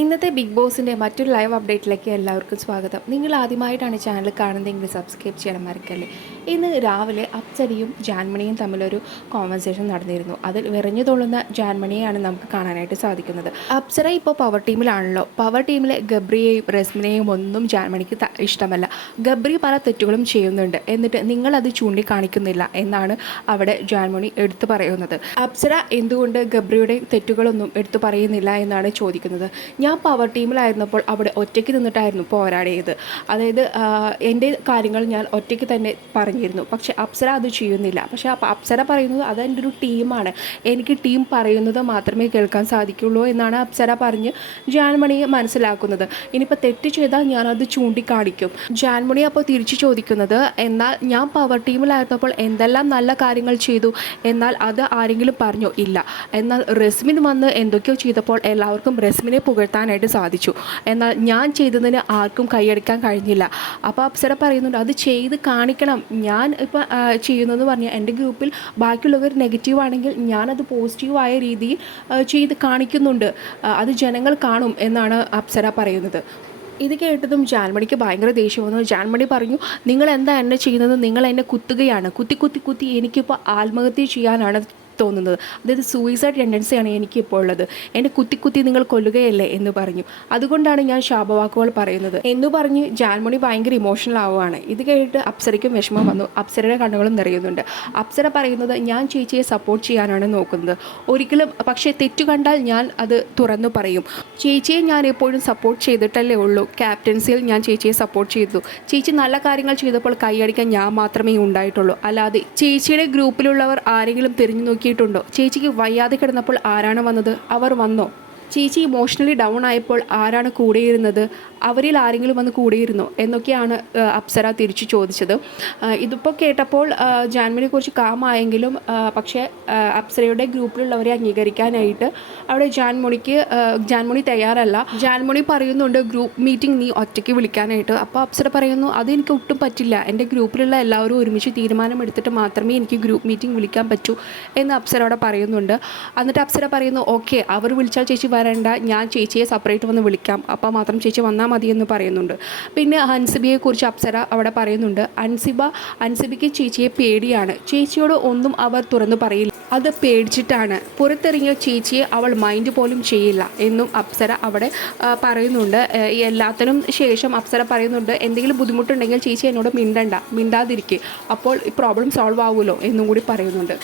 ഇന്നത്തെ ബിഗ് ബോസിന്റെ മറ്റൊരു ലൈവ് അപ്ഡേറ്റിലേക്ക് എല്ലാവർക്കും സ്വാഗതം. നിങ്ങൾ ആദ്യമായിട്ടാണ് ചാനൽ കാണുന്നതെങ്കിൽ സബ്സ്ക്രൈബ് ചെയ്യണം മറക്കല്ലേ? ഇന്ന് രാവിലെ അപ്സരിയും ജാൻമണിയും തമ്മിലൊരു കോൺവെർസേഷൻ നടന്നിരുന്നു. അതിൽ വിറഞ്ഞു തോളുന്ന ജാൻമണിയെയാണ് നമുക്ക് കാണാനായിട്ട് സാധിക്കുന്നത്. അപ്സര ഇപ്പോൾ പവർ ടീമിലാണല്ലോ പവർ ടീമിലെ ഗബ്രിയെയും റസ്മിനെയും ഒന്നും ജാൻമണിക്ക് ഇഷ്ടമല്ല. ഗബ്രി പല തെറ്റുകളും ചെയ്യുന്നുണ്ട്. എന്നിട്ട് നിങ്ങളത് ചൂണ്ടിക്കാണിക്കുന്നില്ല എന്നാണ് അവിടെ ജാൻമണി എടുത്തു പറയുന്നത്. അപ്സര എന്തുകൊണ്ട് ഗബ്രിയുടെ തെറ്റുകളൊന്നും എടുത്തു പറയുന്നില്ല എന്നാണ് ചോദിക്കുന്നത്. ഞാൻ പവർ ടീമിലായിരുന്നപ്പോൾ അവിടെ ഒറ്റയ്ക്ക് നിന്നിട്ടായിരുന്നു പോരാടിയത്. അതായത് എന്റെ കാര്യങ്ങൾ ഞാൻ ഒറ്റയ്ക്ക് തന്നെ പറഞ്ഞിരുന്നു. പക്ഷേ അപ്സര അത് ചെയ്യുന്നില്ല. പക്ഷേ അപ്സര പറയുന്നത് അത് എന്റെ ഒരു ടീമാണ്. എനിക്ക് ടീം പറയുന്നത് മാത്രമേ കേൾക്കാൻ സാധിക്കുള്ളൂ എന്നാണ് അപ്സര പറഞ്ഞ് ജാൻമണിയെ മനസ്സിലാക്കുന്നത്. ഇനിയിപ്പോൾ തെറ്റ് ചെയ്താൽ ഞാനത് ചൂണ്ടിക്കാണിക്കും. ജാൻമണി അപ്പോൾ തിരിച്ചു ചോദിക്കുന്നത് എന്നാൽ ഞാൻ പവർ ടീമിലായിരുന്നപ്പോൾ എന്തെല്ലാം നല്ല കാര്യങ്ങൾ ചെയ്തു? എന്നാൽ അത് ആരെങ്കിലും പറഞ്ഞോ? ഇല്ല. എന്നാൽ റസ്മിൻ വന്ന് എന്തൊക്കെയോ ചെയ്തപ്പോൾ എല്ലാവർക്കും റസ്മിനെ പുകഴ്ത്താനായിട്ട് സാധിച്ചു. എന്നാൽ ഞാൻ ചെയ്തതിന് ആർക്കും കൈയടിക്കാൻ കഴിഞ്ഞില്ല. അപ്പോൾ അപ്സര പറയുന്നുണ്ട് അത് ചെയ്ത് കാണിക്കണം. ഞാൻ ഇപ്പോൾ ചെയ്യുന്നതെന്ന് പറഞ്ഞാൽ എന്റെ ഗ്രൂപ്പിൽ ബാക്കിയുള്ളവർ നെഗറ്റീവ് ആണെങ്കിൽ ഞാനത് പോസിറ്റീവായ രീതിയിൽ ചെയ്ത് കാണിക്കുന്നുണ്ട്. അത് ജനങ്ങൾ കാണും എന്നാണ് അപ്സര പറയുന്നത്. ഇത് കേട്ടതും ജാൻമണിക്ക് ഭയങ്കര ദേഷ്യം വന്നു. ജാൻമണി പറഞ്ഞു നിങ്ങൾ എന്താ എന്നെ ചെയ്യുന്നത്? നിങ്ങൾ എന്നെ കുത്തുകയാണ്. കുത്തി കുത്തി കുത്തി എനിക്കിപ്പോൾ ആത്മഹത്യ ചെയ്യാനാണ് തോന്നുന്നത്. അതായത് സൂയിസൈഡ് ടെൻഡൻസിയാണ് എനിക്കിപ്പോൾ ഉള്ളത്. എന്നെ കുത്തി കുത്തി നിങ്ങൾ കൊല്ലുകയല്ലേ എന്ന് പറഞ്ഞു. അതുകൊണ്ടാണ് ഞാൻ ശാപവാക്കുകൾ പറയുന്നത്. എന്ന് പറഞ്ഞ് ജാൻമണി ഭയങ്കര ഇമോഷണൽ ആവുകയാണ്. ഇത് കേട്ടിട്ട് അപ്സരയ്ക്കും വിഷമം വന്നു. അപ്സരയുടെ കണ്ണുകളും നിറയുന്നുണ്ട്. അപ്സര പറയുന്നത് ഞാൻ ചേച്ചിയെ സപ്പോർട്ട് ചെയ്യാനാണ് നോക്കുന്നത്. ഒരിക്കലും പക്ഷേ തെറ്റു കണ്ടാൽ ഞാൻ അത് തുറന്നു പറയും. ചേച്ചിയെ ഞാൻ എപ്പോഴും സപ്പോർട്ട് ചെയ്തിട്ടല്ലേ ഉള്ളൂ. ക്യാപ്റ്റൻസിയിൽ ഞാൻ ചേച്ചിയെ സപ്പോർട്ട് ചെയ്തു. ചേച്ചി നല്ല കാര്യങ്ങൾ ചെയ്തപ്പോൾ കൈയടിക്കാൻ ഞാൻ മാത്രമേ ഉണ്ടായിട്ടുള്ളൂ. അല്ലാതെ ചേച്ചിയുടെ ഗ്രൂപ്പിലുള്ളവർ ആരെങ്കിലും തിരിഞ്ഞു നോക്കിയിട്ടുണ്ടോ ചേച്ചിക്ക് വയ്യാതെ കിടന്നപ്പോൾ ആരാണ് വന്നത്? അവർ വന്നോ? ചേച്ചി ഇമോഷണലി ഡൗൺ ആയപ്പോൾ ആരാണ് കൂടെയിരുന്നത്? അവരിൽ ആരെങ്കിലും വന്ന് കൂടെയിരുന്നോ? എന്നൊക്കെയാണ് അപ്സര തിരിച്ചു ചോദിച്ചത്. ഇതിപ്പോൾ കേട്ടപ്പോൾ ജാൻമണി കുറച്ച് കാമായെങ്കിലും പക്ഷേ അപ്സരയുടെ ഗ്രൂപ്പിലുള്ളവരെ അംഗീകരിക്കാനായിട്ട് അവിടെ ജാൻമുണിക്ക് ജാൻമുണി ജാൻമണി തയ്യാറല്ല. ജാൻമുണി പറയുന്നുണ്ട് ഗ്രൂപ്പ് മീറ്റിംഗ് നീ ഒറ്റയ്ക്ക് വിളിക്കാനായിട്ട്. അപ്പോൾ അപ്സര പറയുന്നു അതെനിക്ക് ഒട്ടും പറ്റില്ല. എന്റെ ഗ്രൂപ്പിലുള്ള എല്ലാവരും ഒരുമിച്ച് തീരുമാനമെടുത്തിട്ട് മാത്രമേ എനിക്ക് ഗ്രൂപ്പ് മീറ്റിംഗ് വിളിക്കാൻ പറ്റൂ. എന്ന് അപ്സര അവിടെ പറയുന്നുണ്ട്. എന്നിട്ട് അപ്സര പറയുന്നു ഓക്കെ അവർ വിളിച്ചാൽ ചേച്ചി വരണ്ട ഞാൻ ചേച്ചിയെ സെപ്പറേറ്റ് വന്ന് വിളിക്കാം. അപ്പോൾ മാത്രം ചേച്ചി വന്നാൽ മതി എന്ന് പറയുന്നുണ്ട്. പിന്നെ ഹൻസിബയെ കുറിച്ച് അപ്സര അവിടെ പറയുന്നുണ്ട്. അൻസിബ അൻസിബിക്ക് ചേച്ചിയെ പേടിയാണ്. ചേച്ചിയോട് ഒന്നും അവർ തുറന്നു പറയില്ല. അത് പേടിച്ചിട്ടാണ്. പുറത്തിറങ്ങിയ ചേച്ചിയെ അവൾ മൈൻഡ് പോലും ചെയ്യില്ല എന്നും അപ്സര അവിടെ പറയുന്നുണ്ട്. എല്ലാത്തിനും ശേഷം അപ്സര പറയുന്നുണ്ട് എന്തെങ്കിലും ബുദ്ധിമുട്ടുണ്ടെങ്കിൽ ചേച്ചി എന്നോട് മിണ്ടണ്ട മിണ്ടാതിരിക്കുക അപ്പോൾ ഈ പ്രോബ്ലം സോൾവ് ആവുമല്ലോ എന്നും കൂടി പറയുന്നുണ്ട്.